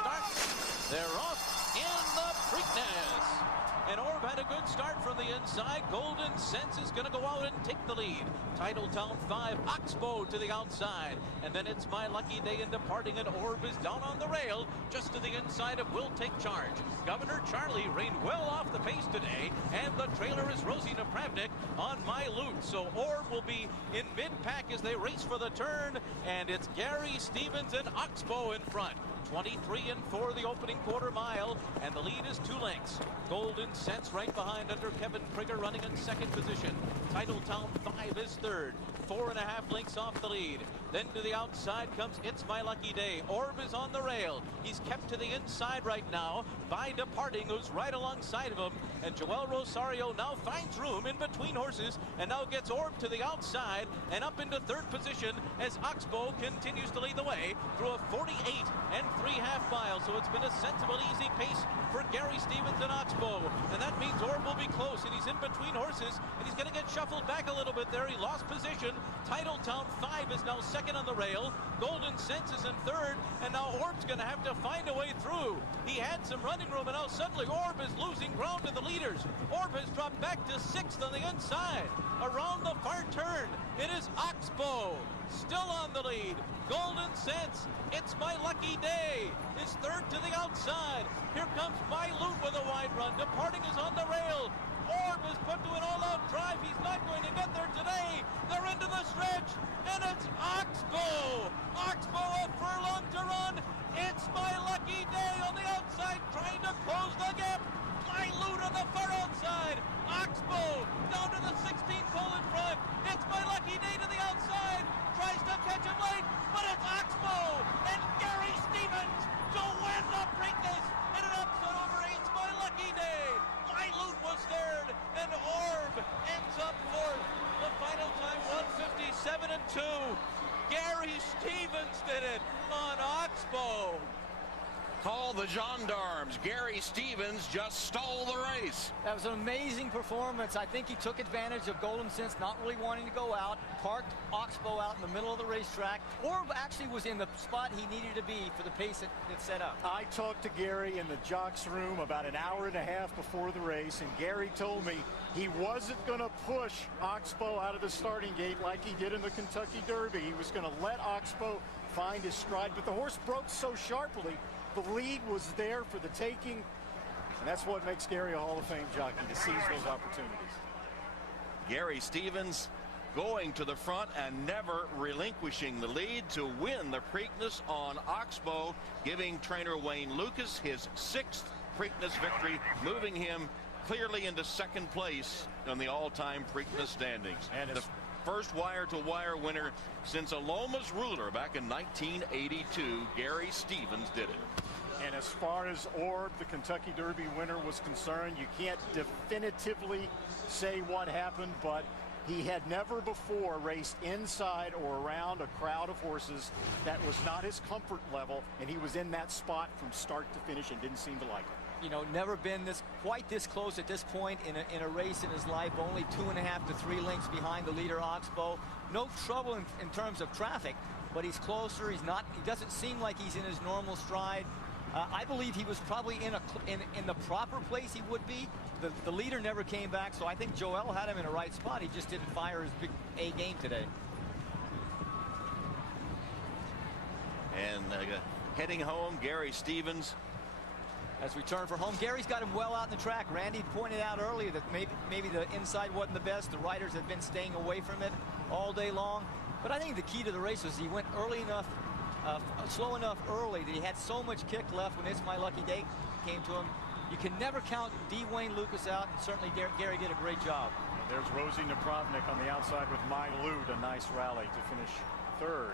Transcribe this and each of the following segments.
start. They're off in the Preakness. And Orb had a good start from the inside. Golden Sense is going to go out and take the lead. Titletown 5, Oxbow to the outside. And then it's My Lucky Day in departing, and Orb is down on the rail just to the inside of Will Take Charge. Governor Charlie reined well off the pace today, and the trailer is Rosie Napravnik on My Loot. So Orb will be in mid-pack as they race for the turn, and it's Gary Stevens and Oxbow in front. 23 and 4 the opening quarter mile, and the lead is 2 lengths. Golden Sense right behind under Kevin Prigger running in second position. Titletown 5 is third, 4.5 lengths off the lead. Then to the outside comes It's My Lucky Day. Orb is on the rail. He's kept to the inside right now by Departing, who's right alongside of him. And Joel Rosario now finds room in between horses and now gets Orb to the outside and up into third position as Oxbow continues to lead the way through a 48 and 3/2 miles. So it's been a sensible, easy pace for Gary Stevens and Oxbow. And that means Orb will be close, and he's in between horses, and he's going to get shuffled back a little bit there. He lost position. Titletown 5 is now second on the rail. Golden Sense is in third, and now Orb's going to have to find a way through. He had some running room, and now suddenly Orb is losing ground to the leaders. Orb has dropped back to 6th on the inside. Around the far turn, it is Oxbow still on the lead. Golden Sense, It's My Lucky Day, is third to the outside. Here comes My Loot with a wide run. Departing is on the rail. Orb is put to an all-out drive. He's not going to get there today. They're into the stretch, and it's Oxbow. Oxbow a furlong to run. It's My Lucky Day on the outside, trying to close the gap. My Loot on the far outside. Oxbow down to the 16th pole in front. It's My Lucky Day to the outside. Tries to catch him late, but it's Oxbow and Gary Stevens to win the Preakness in an upset over It's My Lucky Day. My Loot was third, and Orb ends up fourth. The final time 1:57 and 2. Gary Stevens did it on Oxbow. Call the gendarmes. Gary Stevens just stole the race. That was an amazing performance. I think he took advantage of Golden Sense not really wanting to go out, parked Oxbow out in the middle of the racetrack. Orb actually was in the spot he needed to be for the pace it set up. I talked to Gary in the jocks room about an hour and a half before the race, and Gary told me he wasn't going to push Oxbow out of the starting gate like he did in the Kentucky Derby. He was going to let Oxbow find his stride, but the horse broke so sharply. The lead was there for the taking, and that's what makes Gary a Hall of Fame jockey, to seize those opportunities. Gary Stevens going to the front and never relinquishing the lead to win the Preakness on Oxbow, giving trainer Wayne Lucas his 6th Preakness victory, moving him clearly into second place on the all-time Preakness standings. And the first wire-to-wire winner since Aloma's ruler back in 1982. Gary Stevens did it. And as far as Orb, the Kentucky Derby winner, was concerned, you can't definitively say what happened, but he had never before raced inside or around a crowd of horses. That was not his comfort level, and he was in that spot from start to finish and didn't seem to like it. You know, never been quite this close at this point in a race in his life. Only 2.5 to 3 lengths behind the leader, Oxbow. No trouble in terms of traffic, but he's closer. He doesn't seem like he's in his normal stride. I believe he was probably in the proper place he would be. The leader never came back, so I think Joel had him in the right spot. He just didn't fire his big A game today. And heading home, Gary Stevens. As we turn for home, Gary's got him well out in the track. Randy pointed out earlier that maybe the inside wasn't the best. The riders had been staying away from it all day long. But I think the key to the race was he went early enough, slow enough early that he had so much kick left when It's My Lucky Day came to him. You can never count D. Wayne Lucas out, and certainly Gary did a great job. And there's Rosie Napravnik on the outside with My Loot, a nice rally to finish third.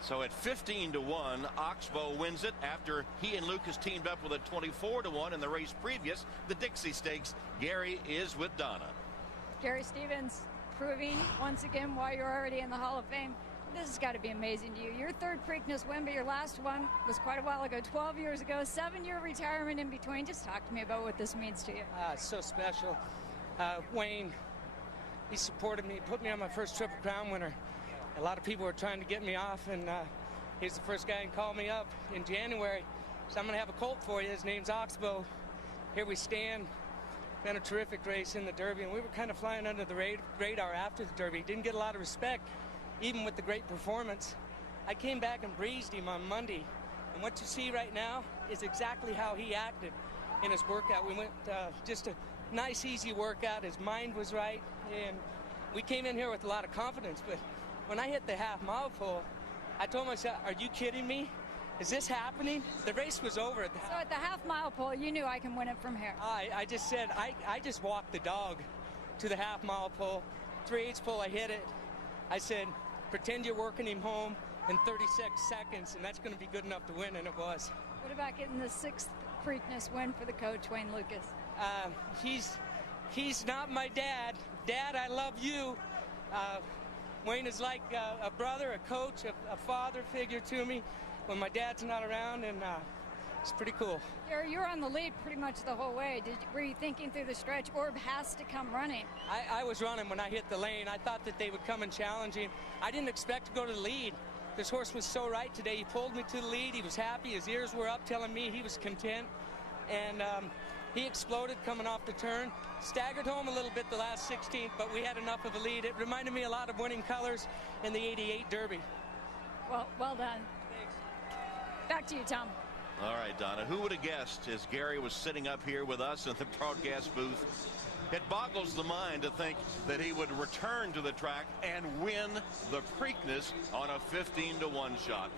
So at 15 to 1, Oxbow wins it after he and Lucas teamed up with a 24 to 1 in the race previous, the Dixie Stakes. Gary is with Donna. Gary Stevens proving once again why you're already in the Hall of Fame. This has got to be amazing to you. Your third Preakness win, but your last one was quite a while ago, 12 years ago, 7-year retirement in between. Just talk to me about what this means to you. It's so special. Wayne, he supported me, put me on my first Triple Crown winner. A lot of people were trying to get me off, and he's the first guy who called me up in January. So I'm going to have a colt for you. His name's Oxbow. Here we stand. Been a terrific race in the Derby, and we were kind of flying under the radar after the Derby. Didn't get a lot of respect, even with the great performance. I came back and breezed him on Monday, and what you see right now is exactly how he acted in his workout. We went just a nice, easy workout. His mind was right, and we came in here with a lot of confidence. But when I hit the half-mile pole, I told myself, are you kidding me? Is this happening? The race was over at the half. So at the half-mile pole, you knew I can win it from here. I just said, I just walked the dog to the half-mile pole. 3/8 pole, I hit it. I said, pretend you're working him home in 36 seconds, and that's going to be good enough to win, and it was. What about getting the 6th Preakness win for the coach, Wayne Lucas? He's not my dad. Dad, I love you. Wayne is like a brother, a coach, a father figure to me when my dad's not around, and it's pretty cool. You're on the lead pretty much the whole way. Were you thinking through the stretch, Orb has to come running? I was running when I hit the lane. I thought that they would come and challenge him. I didn't expect to go to the lead. This horse was so right today. He pulled me to the lead. He was happy. His ears were up telling me he was content. And he exploded coming off the turn. Staggered home a little bit the last 16th, but we had enough of a lead. It reminded me a lot of winning colors in the '88 Derby. Well done. Thanks. Back to you, Tom. All right, Donna, who would have guessed as Gary was sitting up here with us in the broadcast booth? It boggles the mind to think that he would return to the track and win the Preakness on a 15-to-1 shot.